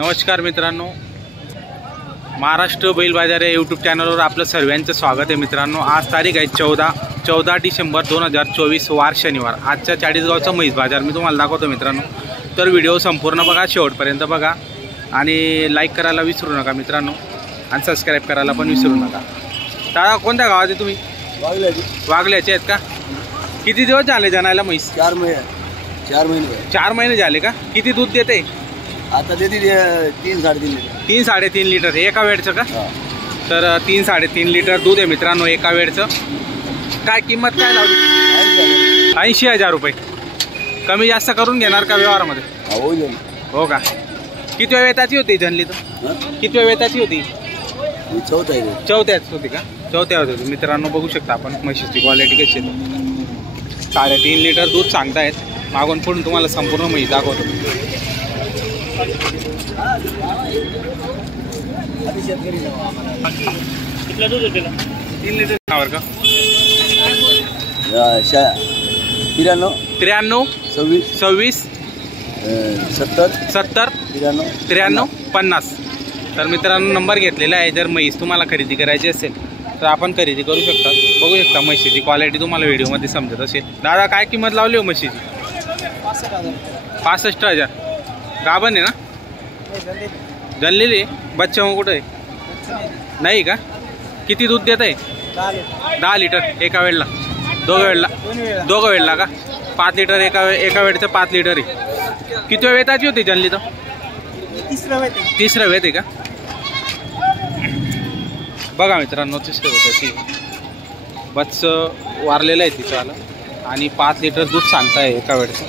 नमस्कार मित्रांनो, महाराष्ट्र बैल बाजार या यूट्यूब चॅनलवर आपलं सर्वांचं स्वागत आहे। मित्रांनो, आज तारीख आहे 14 डिसेंबर 2024 वार शनिवार। आजच्या चाळीसगावचा म्हैस बाजार मी तुम्हाला दाखवतो मित्रांनो। तर व्हिडिओ संपूर्ण बघा, शेवटपर्यंत बघा आणि लाईक करायला विसरू नका मित्रांनो, आणि सबस्क्राईब करायला पण विसरू नका। दादा, कोणत्या गावात आहे तुम्ही? वागल्याचे आहेत का? किती दिवस झाले जनायला म्हैस? 4 महिने 4 महिने झाले का? किती दूध देते आता? देते 3-3.5 लिटर। 3-3.5 लिटर एका वेळचं का? तर 3-3.5 लिटर दूध आहे मित्रांनो एका वेळचं। काय किंमत काय लावली? 80,000 रुपये। कमी जास्त करून घेणार का व्यवहारामध्ये? हो का? किती वेताची होती जनली? तर किती वेताची होती? चौथ्याच होती का? चौथ्या होती मित्रांनो। बघू शकता आपण म्हशीची क्वालिटी कशी आहे। 3.5 लिटर दूध सांगतायत। मागून पुढून तुम्हाला संपूर्ण म्हैस दाखवतो। 3 लिटर का? 93 26 70 93 50। तर मित्रांनो, नंबर घेतलेला आहे। जर म्हैस तुम्हाला खरेदी करायची असेल तर आपण खरेदी करू शकता। बघू शकता म्हशीची क्वालिटी तुम्हाला व्हिडिओमध्ये समजत असेल। दादा, काय किंमत लावली हो म्हशीची? 65,000। गाभण आहे ना? जनलेली? बच्चा मग कुठं आहे? नाही का? किती दूध देत आहे? 10 लिटर एका वेळेला? दोघं वेळेला का? 5 लिटर एका वेळचं 5 लिटर आहे। किती वेताची होती जनली? तर तिसरं वेत आहे का? बघा मित्रांनो, तिसरं वेताची बच्च वारलेलं आहे तिचं आलं, आणि 5 लिटर दूध सांगताय एका वेळेचं।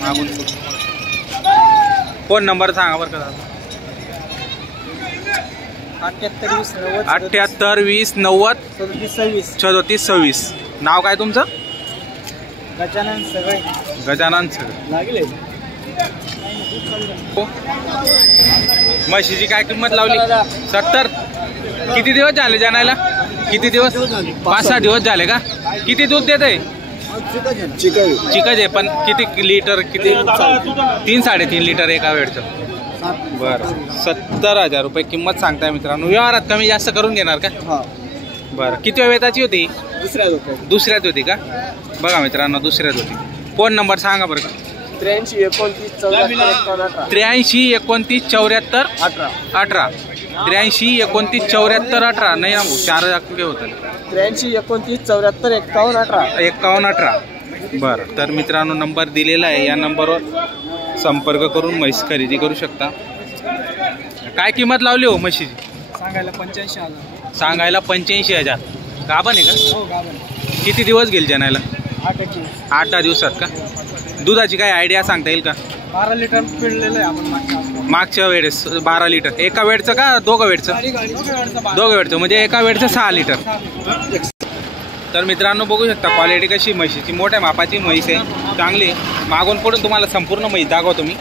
मागून फोन नंबर सांगा बरं का? 78 20 90 37 26। नाव काय तुमचं? गजानन सगळे। म्हशीची काय किंमत लावली? 70। किती दिवस झाले जाणायला? किती दिवस? 5-6 दिवस झाले का? किती दूध देत आहे? चिकच आहे, पण किती लिटर? किती? 3-3.5 लिटर एका वेळचं। बरं, 70,000 रुपये किंमत सांगताय मित्रांनो। व्यवहारात कमी जास्त करून घेणार का? बरं, किती वेताची होती? दुसऱ्यात होती का? बघा मित्रांनो, दुसऱ्यात होती। फोन नंबर सांगा बरं का? 83 29 74 83 29 74 18। 83 29 74 18 नाही ना भाऊ, 4 अंक होतं। 83 29 74 51 18 51 18। बरं, तर मित्रांनो नंबर दिलेला आहे, या नंबरवर संपर्क करून म्हैस खरेदी करू शकता। काय किंमत लावली हो म्हशीची? सांगायला 85,000। सांगायला 85,000। गाभण आहे का? हो, गाभण। किती दिवस घेईल जनायला? 8 दिवसात का? दुधाची काय आयडिया सांगता येईल का? 12 लिटर पिळलेलं आहे आपण मागच्या वेळेस 12 लिटर एका वेळचं का दोघं वेळचं? दोघं वेळचं, म्हणजे एका वेळचं 6 लिटर। तर मित्रांनो, बघू शकता क्वालिटी कशी म्हशीची। मोठ्या मापाची म्हैस आहे, चांगली। मागून पुढून तुम्हाला संपूर्ण म्हैस दाखवतो मी।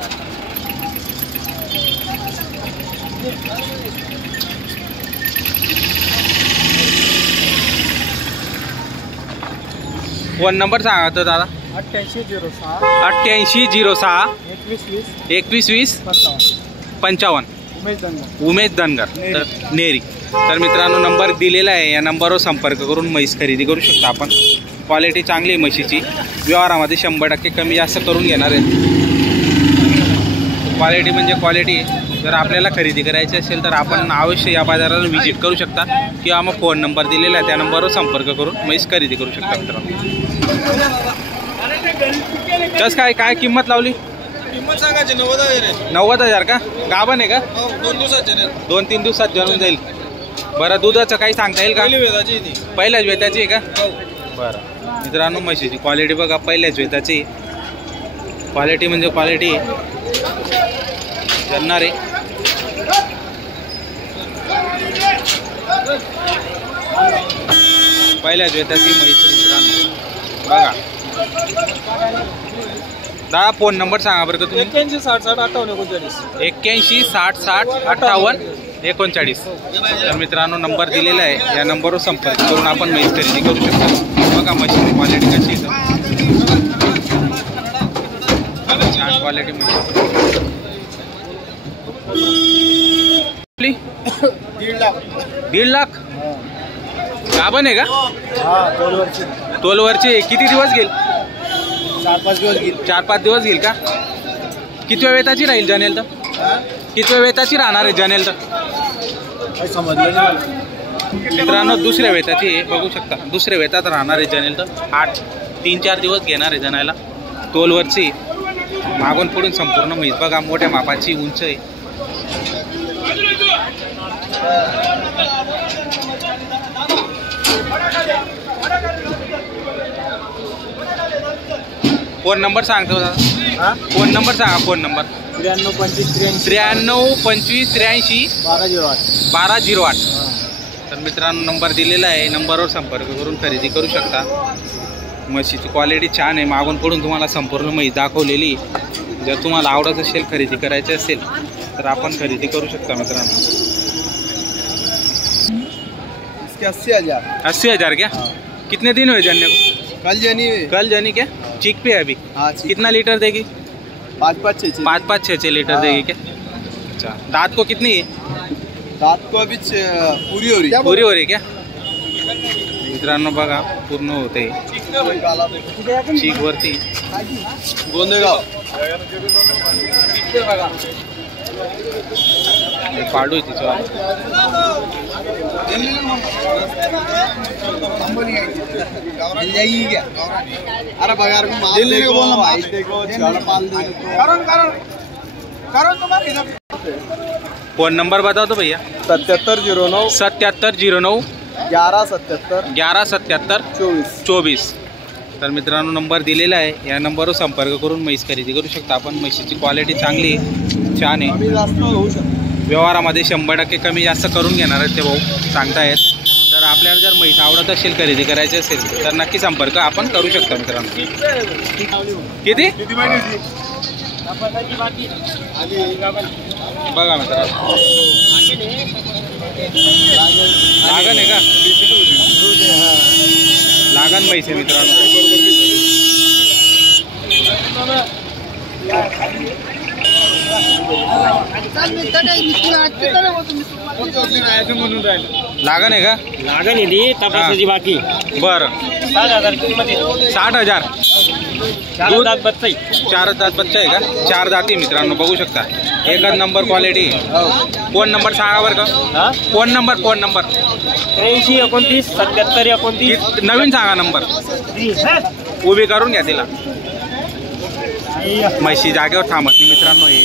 फोन नंबर सांगा तर दादा? 88 06 21 20 55। उमेश धनगर, तर नेरी। तर मित्रांनो, नंबर दिलेला आहे, या नंबरवर संपर्क करून म्हैस खरेदी करू शकता आपण। क्वालिटी चांगली आहे म्हशीची। व्यवहारामध्ये 100% कमी जास्त करून घेणार आहे। क्वालिटी म्हणजे क्वालिटी। जर आपल्याला खरेदी करायची असेल तर आपण अवश्य या बाजाराला व्हिजिट करू शकता, किंवा मग फोन नंबर दिलेला आहे त्या नंबरवर संपर्क करून म्हैस खरेदी करू शकता मित्रांनो। जस काय किंमत लावली? किंमत सांगायची 90,000। 90,000 का? गाभण आहे का? 2-3 दिवसात जणून जाईल। बरं, दुधाचं काही सांगता येईल का? पहिल्याच वेताची आहे का? बरं मित्रांनो, म्हशीची क्वालिटी बघा, पहिल्याच वेताची क्वालिटी म्हणजे क्वालिटी जणणार आहे। पहिल्याच वेताची म्हैस मित्रांनो बघा। दादा, फोन नंबर सांगा बरं का तुम्ही? 81 60 58 39। 81 60 58 39। तर मित्रांनो, नंबर दिलेला आहे, या नंबरवर संपर्क करून आपण म्हैस खरेदी करू शकता। बघा म्हशीची क्वालिटी कशी आहे। छान क्वालिटी मध्ये 1.5 लाख गाभण आहे का? तोलवरचे किती दिवस घेईल? 4-5 दिवस घेईल. 4-5 दिवस घेईल का? किती वेताची राहील जनेल तर? किती वेताची राहणार आहे जनेल तर? समजलं नाही मित्रांनो दुसऱ्या वेताची आहे, बघू शकता दुसऱ्या वेतात राहणार आहे जनेल तर 3-4 दिवस घेणार आहे जनायला. तोलवरची मागून पुढून संपूर्ण म्हैस बघा, मोठ्या मापाची, उंच आहे. फोन नंबर सांगतो दादा. फोन नंबर सांगा. Phone number 93 25 83 1208. तर मित्रांनो नंबर दिलेला आहे, नंबरवर संपर्क करून खरेदी करू शकता. म्हशीची क्वालिटी छान आहे, मागून पुढून तुम्हाला संपूर्ण म्हैस दाखवलेली. जर तुम्हाला आवडत असेल, खरेदी करायची असेल तर आपण खरेदी करू शकता मित्रांनो. इसके 80,000. 80,000 क्या? कितने दिन हुए जानने को? कल जानी क्या? चीक पे है अभी? हाँ, कितना लीटर देगी? 5-5 6 लीटर देगी क्या? अच्छा, दांत को कितनी है? रात को अभी पूरी हो रही. पुरी हो रही क्या? मित्रांनो बघा पूर्ण होते चीक वरती. गोंदेगाव. पाडू तिच्यावर. अरे बघार फोन नंबर बता दो भैया. 7709 7709 1177 24. तर मित्रांनो नंबर दिलेला आहे, या नंबरवर संपर्क करून म्हैस खरेदी करू शकता आपण. म्हशीची क्वालिटी चांगली आहे, छान आहे. व्यवहारामध्ये 100% कमी जास्त करून घेणार आहेत ते भाऊ सांगतायत. तर आपल्याला जर म्हैस आवडत असेल, खरेदी करायची असेल तर नक्की संपर्क आपण करू शकता मित्रांनो. किती बघा मित्रांनो, लागण आहे का? लागण म्हैस आहे मित्रांनो. लागण आहे का? लागण आहे तपासाची बाकी. बरं 60,000. 4 दात बच्चा. 4 दात बच्चा आहे का? 4 दाती मित्रांनो बघू शकता, एकच नंबर क्वालिटी. फोन नंबर सांगा बरं का? Phone number 83 29 77 29. नवीन सांगा नंबर, उभी करून घ्या तिला. म्हशी जागेवर थांबत नाही मित्रांनो. हे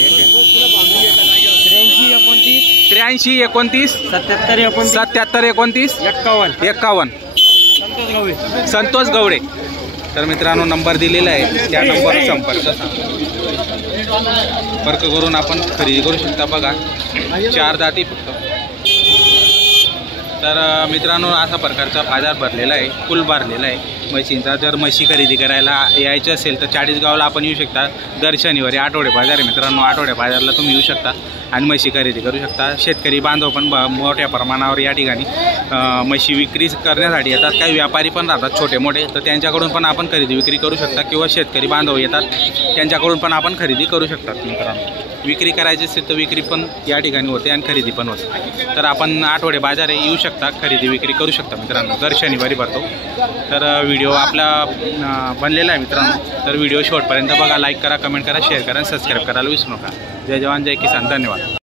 83 29 77 29 51. संतोष गवडे. तर मित्रांनो नंबर दिलेला आहे, त्या नंबरवर संपर्क करून आपण खरेदी करू शकता. बघा 4 दाती फक्त. तर मित्रांनो अशा प्रकारचा बाजार भरलेला आहे, फुल भरलेला आहे म्हशींचा. जर म्हशी खरेदी करायला यायचं असेल तर 40 गावला आपण येऊ शकता. दर शनिवारी आठवडे बाजार आहे मित्रांनो, आठवडे बाजारला तुम्ही येऊ शकता आणि म्हशी खरेदी करू शकता. शेतकरी बांधव पण मोठ्या प्रमाणावर या ठिकाणी म्हशी विक्री करण्यासाठी येतात. काही व्यापारी पण राहतात छोटे मोठे, तर त्यांच्याकडून पण आपण खरेदी विक्री करू शकता. किंवा शेतकरी बांधव येतात त्यांच्याकडून पण आपण खरेदी करू शकतात मित्रांनो. विक्री करायची असेल तर विक्री पण या ठिकाणी होते आणि खरेदी पण होते. तर आपण आठवडे बाजार येऊ शकता, खरेदी विक्री करू शकता मित्रांनो. दर शनिवारी भरतो. तर व्हिडिओ आपला बनलेला आहे मित्रांनो. तर व्हिडिओ शेवटपर्यंत बघा, लाईक करा, कमेंट करा, शेअर करा आणि सबस्क्राईब करायला विसरू नका. जय जवान जय किसान. धन्यवाद.